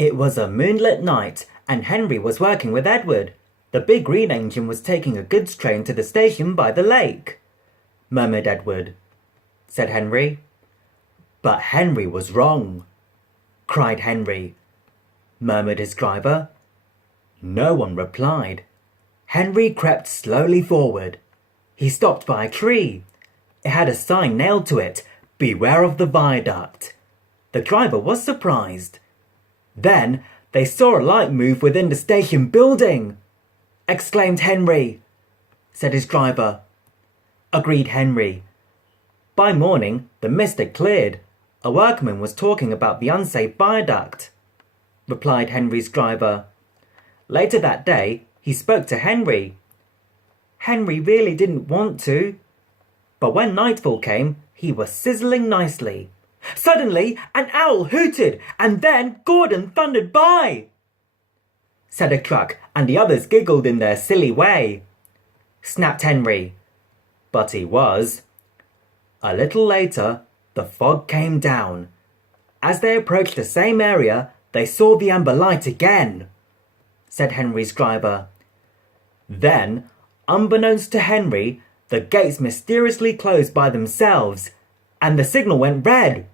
It was a moonlit night, and Henry was working with Edward. The big green engine was taking a goods train to the station by the lake. Murmured Edward. Said Henry. But Henry was wrong. Cried Henry. Murmured his driver. No one replied. Henry crept slowly forward. He stopped by a tree. It had a sign nailed to it, "Beware of the viaduct." The driver was surprised. Then they saw a light move within the station building. Exclaimed Henry. Said his driver. Agreed Henry. By morning, the mist had cleared. A workman was talking about the unsafe viaduct. Replied Henry's driver. Later that day, he spoke to Henry. Henry really didn't want to. But when nightfall came, he was sizzling nicely. Suddenly, an owl hooted, and then Gordon thundered by. Said a truck, and the others giggled in their silly way. Snapped Henry. But he was. A little later, the fog came down. As they approached the same area, they saw the amber light again. Said Henry's driver. Then, unbeknownst to Henry, the gates mysteriously closed by themselves, and the signal went red.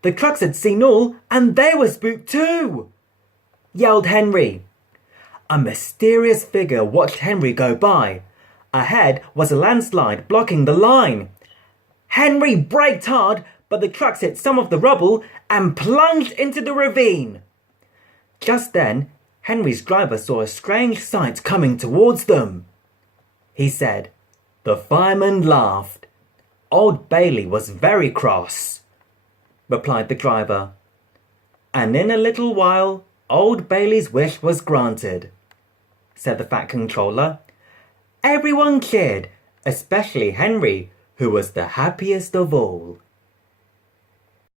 The trucks had seen all, and they were spooked too. Yelled Henry. A mysterious figure watched Henry go by. Ahead was a landslide blocking the line. Henry braked hard, but the trucks hit some of the rubble and plunged into the ravine. Just then, Henry's driver saw a strange sight coming towards them. He said. The fireman laughed. Old Bailey was very cross. Replied the driver. And in a little while, Old Bailey's wish was granted. Said the Fat Controller. Everyone cheered, especially Henry, who was the happiest of all.